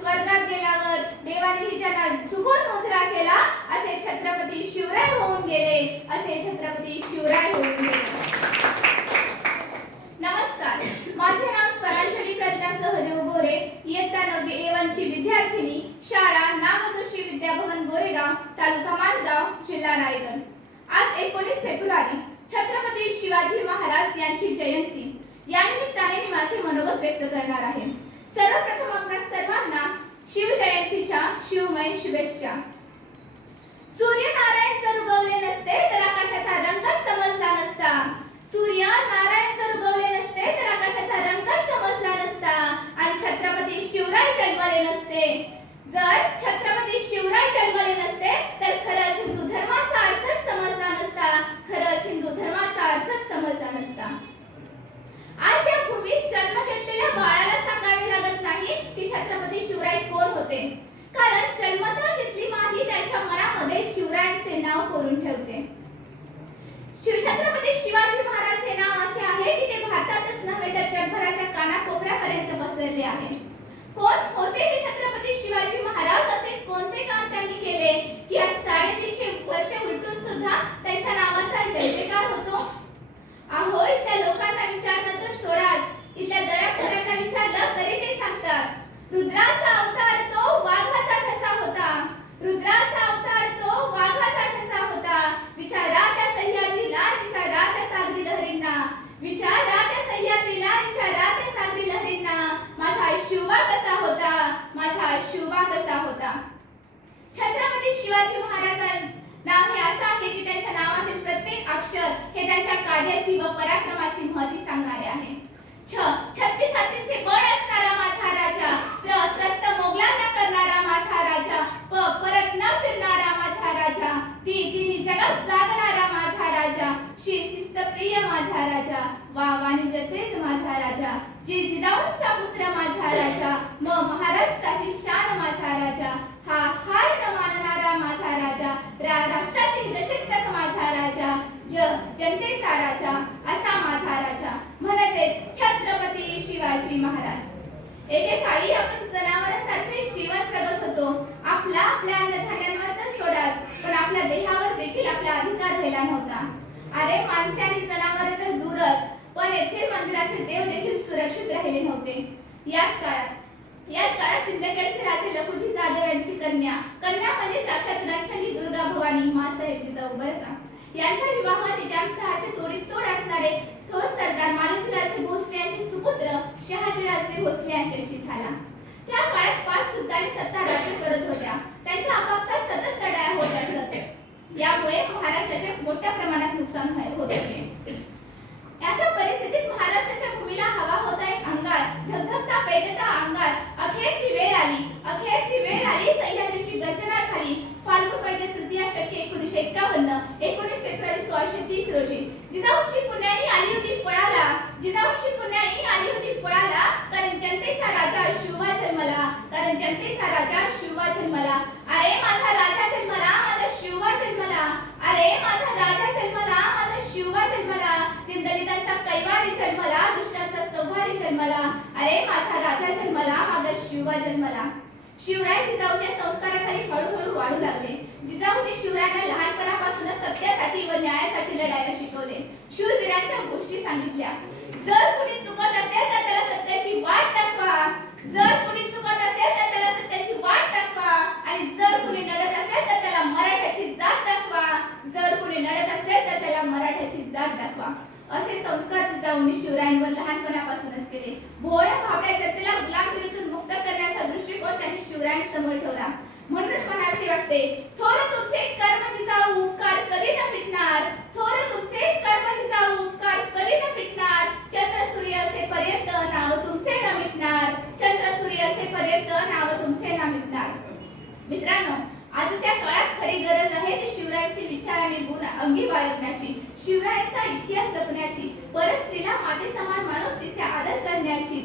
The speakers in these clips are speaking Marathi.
स्वर्गात गेल्यावर देवाने हिच्या चुकून मुजरा केला, असे छत्रपती शिवराय होऊन गेले, असे छत्रपती शिवराय होऊन गेले. नमस्कार, माझे नाव स्वरांजली प्रज्ञा सहदेव गोरे, इयत्ता 9वी A1 ची विद्यार्थिनी, शाळा नामजोशी विद्याभवन गोरेगाव, तालुका माणगाव, जिल्हा रायगड. आज 19 फेब्रुवारी छत्रपती शिवाजी महाराज यांची जयंती. या निमित्ताने मी माझे मनोगत व्यक्त करणार आहे. सर्वप्रथम आपल्या सर्वांना शिवजयंतीच्या शिवमय शुभेच्छा. सूर्यनारायण जर उगवले नसते तर आकाशाचा रंगच समजला नसता. सूर्यनारायण जर उगवले नसते तर आकाशाचा रंगच समजला नसता आणि छत्रपती शिवराय जन्मले नसते. जर छत्रपती शिवराय जन्मले नसते तर खरंच हिंदू धर्माचा अर्थच समजला नसता. खरंच हिंदू धर्माचा अर्थच समजला नसता. आज या भूमीत जन्म घेतलेल्या बाळाला सांगावे लागत नाही की छत्रपती शिवराय कोण होते, कारण जन्मतःच इथली माती त्यांच्या मनामध्ये शिवरायांचे नाव कोरून ठेवते. छत्रपती शिवाजी महाराज हे नाव असे आहे की ते भारतातच नव्हे तर जगभराच्या कानाकोपऱ्यापर्यंत पसरले आहे. कोण होते हे छत्रपती शिवाजी महाराज, असे कोणते काम त्यांनी केले की आज 350 वर्ष उलटून सुद्धा त्यांच्या नावाचा जय जयकार होतो. अहो, इथल्या लोकांना विचारलं तर सोडाच, इथल्या दऱ्याखोऱ्यांना विचारलं तरी ते सांगतात रुद्राचा अवतार तो वाघाचा ठसा होता. रुद्राचा अवतार तो वाघाचा ठसा होता. विचारा त्या सह्याद्रीला, विचारा त्या सागरी लहरींना. विचारा त्या सह्याद्रीला, विचारा त्या सागरी लहरींना. माझा शिवबा कसा होता, माझा शिवबा कसा होता. छत्रपती शिवाजी महाराजांचं नाव हे असं आहे की त्यांच्या नावातील प्रत्येक अक्षर हे त्यांच्या कार्याची व पराक्रमाची महती सांगणारे आहे. 36 हातींचे बळ असणारा माझा राजा, त्रस्त मोगलांना करणारा माझा राजा, परत न फिरणारा माझा राजा, तिन्ही जगात जागणारा माझा राजा, शिस्तप्रिय माझा राजा, वाणिज्य तेज माझा राजा, जिजाऊंचा पुत्र माझा राजा, महाराष्ट्राची शान माझा राजा, हार न मानणारा माझा राजा, राष्ट्राचे हितचिंतक माझा राजा, जनतेचा राजा, असा माझा राजा, म्हणजे छत्रपती शिवाजी महाराज. एकेकाळी आपण जनावरांसारखे जीवन जगत होतो. आपल्या अन्नधान्यांवर तर सोडाच, पण आपल्या देहावर देखील आपला अधिकार राहिला नव्हता. अरे, माणसे आणि जनावरे तर दूरच, पण येथील मंदिरातील देव देखील सुरक्षित राहिले नव्हते. याच काळात सिंदखेडचे राजे लखुजी जाधव यांची कन्या म्हणजे साक्षात रणशंडी दुर्गा भवानी माँसाहेब जिजाऊ बरका यांचा विवाह निजामशहाचे तोडीस-तोड असणारे थोर सरदार मालोजीराजे भोसले यांचे सुपुत्र शहाजीराजे भोसले यांच्याशी झाला. त्या काळात 5 सुलतानी सत्ता राज्य करत होत्या. त्यांच्या आपापसात सतत लढाया होत असत. यामुळे महाराष्ट्राचे मोठ्या प्रमाणात नुकसान होत होते. अशा परिस्थितीत महाराष्ट्राच्या भूमीला हवा होता एक अंगार, धगधगता पेटता अंगार. अखेर ती वेळ आली, सह्याद्रीची गर्जना झाली. फाल्गुन वैद्य तृतीया शके 1951, 19 फेब्रुवारी 1630 रोजी जिजाऊंची पुण्याई आली होती फळाला, कारण जनतेचा राजा शिवबा जन्मला. अरे, माझा राजा जन्मला, माझा शिवबा जन्मला. अरे, माझा राजा जन्मला, माझा शिवबा जन्मला. दलितांचा कैवारी जन्मला, दुष्टांचा संहारी जन्मला. अरे, माझा राजा जन्मला, माझा शिवबा जन्मला. शिवराय जिजाऊच्या संस्काराखाली हळूहळू वाढू लागले. जिजाऊंनी शिवरायांना लहानपणापासूनच सत्यासाठी व न्यायासाठी लढायला शिकवले. शूरवीरांच्या गोष्टी सांगितल्या. जर कुणी चुकत असेल तर त्याला सत्याची वाट दाखवा. आणि जर कुणी लढत असेल तर त्याला मराठ्याची जात दाखवा. असे संस्कार जिजाऊंनी शिवरायांवर लहानपणापासूनच केले. भोळ्या भाबड्या जनतेला गुलामगिरीतून मुक्त करण्याचा दृष्टिकोन त्यांनी शिवरायांसमोर ठेवला. म्हणूनच म्हणायचे वाटते, थोर तुमचे कर्म जिजाऊ उपकार कधी न फिटणार. थोर तुमचे कर्म जिजाऊ उपकार कधी न फिटणार. चंद्र सूर्य असेपर्यंत नाव तुमचे न मिटणार. चंद्र सूर्य असेपर्यंत नाव तुमचे न मिटणार. मित्रांनो, आजच्या काळात खरी गरज आहे ती शिवरायांचे विचार आणि गुण अंगी बाळगण्याची, शिवरायांचा इतिहास जपण्याची, परस्त्रीला माते समान मानून तिचे आदर करण्याची,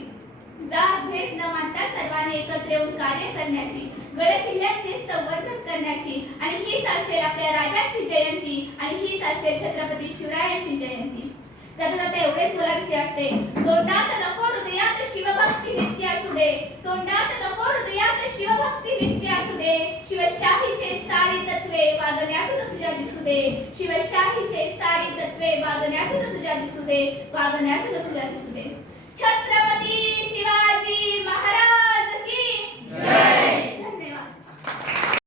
जात भेद न मानता सर्वांनी एकत्र येऊन कार्य करण्याची, गड किल्ल्यांचे संवर्धन करण्याची. आणि हीच असेल आपल्या राजांची जयंती आणि हीच असेल छत्रपती शिवरायांची जयंती. जाता जाता एवढेच बोलावेसे वाटते, तोंडात नको हृदयात शिव शिवभक्ती नित्य असू दे, तोंडात नको हृदयात शिवभक्ती नित्य असू दे, शिवशाहीचे सारी तत्वे वागण्यातून तुझ्या दिसू दे, शिवशाहीचे सारी तत्वे वागण्यातून तुझ्या दिसू दे, वागण्यातून तुझ्या दिसू दे. छत्रपती शिवाजी महाराज